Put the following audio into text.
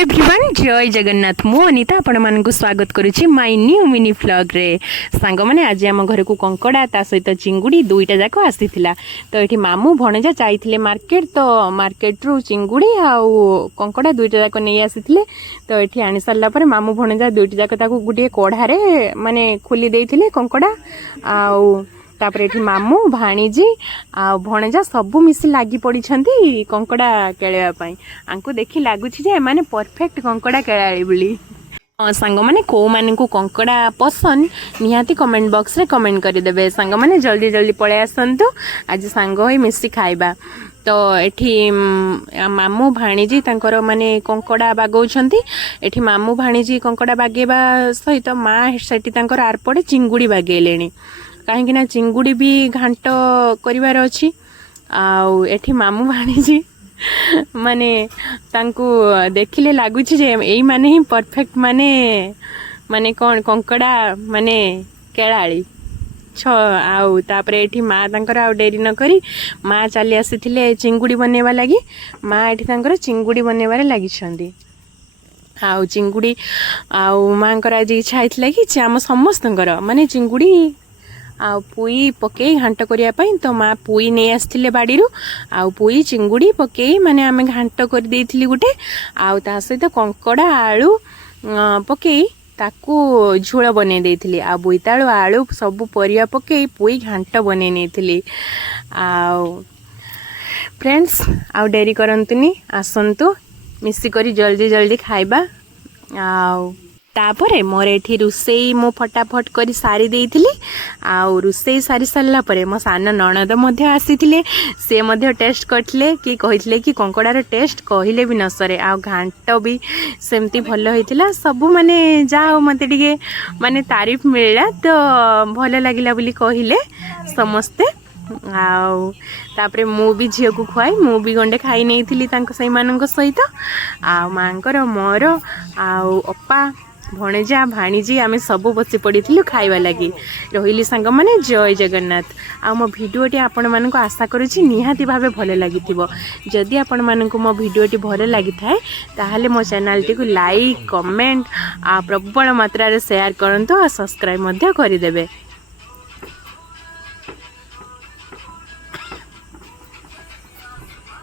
Everyone जय जगन्नाथ मु अनिता आपण मानकु स्वागत करुछि माय न्यू मिनी व्लॉग रे सांग माने आज हम घर को कंकड़ा ता सहित चिंगुड़ी दुईटा जाक आसीथिला तो एठी मामू भणजा जाइथिले मार्केट तो मार्केट रु चिंगुड़ी आउ कंकड़ा दुईटा जाक नै आसीथिले तो एठी आनी सारला पर मामू भणजा दुईटा जाक ताकू गुटे कोढारे माने खोली देइथिले कंकड़ा आउ तापर एठी मामू भाणीजी आ भणजा सबू मिसी लागी पड़ी कंकड़ा केळेवा पई आंको देखि लागुछि जे माने परफेक्ट कंकड़ा केळाळी बोली सांग माने को माने को कंकड़ा पसंद निहाती कमेंट बॉक्स रे कमेंट करि देबे सांग माने जल्दी जल्दी पळे आसंतु आज सांग होई मिसी खाइबा तो एठी मामू भाणीजी तांकर माने कंकड़ा बागौछंती एठी मामू भाणीजी कंकड़ा बागेबा सहित मा सेठी तांकर आरपडे चिंगुड़ी बागेलेनी कहीं ना चिंगुड़ी भी घांट करिवार अछि आउ एठी मामू भाणीजी माने तांकू देखिले लागुछि जे एई माने ही परफेक्ट माने माने कोन कंकड़ा माने केळाळी छ आउ तापरे एठी मा तांकर आउ डेरी न करी मा चली आसीथिले चिंगुड़ी बनेवा लागि मा एठी तांकर चिंगुड़ी बनेवारे लागि छंदी आउ चिंगुड़ी आउ मांकर आज इच्छा आइथिला कि आम समस्तंकर माने चिंगुड़ी आ पुई पकई घांट करिया पई तो माँ पुई नहीं आसथिले बाड़ीरू आ पुई चिंगुड़ी पकई माने आमे घांट कर देइथिली गुटे आ ता सहित कंकड़ा आलू पकई ताकू झोल बने देइथिली आ बोईतालू आलू सब परिया पकई पुई घांट बने नेथिली आ फ्रेंड्स आ डेरी करंतुनी आसंतु मिसी करी जल्दी जल्दी खाइबा आ तापरे मोर एठी रुसेई मो फटाफट करी सारी देइथिली आउ रुसेई सारी सारला परे मो सान ननद मध्य आसीथिले से मध्य टेस्ट करथिले कि कहिथिले कि कंकड़ार टेस्ट कहिले भी न सरे आ घांट भी सेमती भलो होइतिला सब माने जाओ मते टिके माने तारीफ मिलला तो भलो लागिला बोली कहिले समस्ते आउ तापरे मु भी झियो को खुआई मु भी गंडे खाई नेइथिली तांको सही मानक सहित आ मांकर मोर आउ अप्पा भणजा भाणीजी आमे सब बसी पड़ी खाइबा लगी रही सांग माने जय जगन्नाथ आ मो भिडियोटी आपण मानक आशा करुछि निहाती भावे भले लागिथिबो जदि आपण मानक मो भिडियोटी भले लागि थाए ताहाले मो चैनल टी को लाइक कमेंट आ प्रबल मात्रा रे शेयर करंतो आ सब्सक्राइब मध्य करि देबे।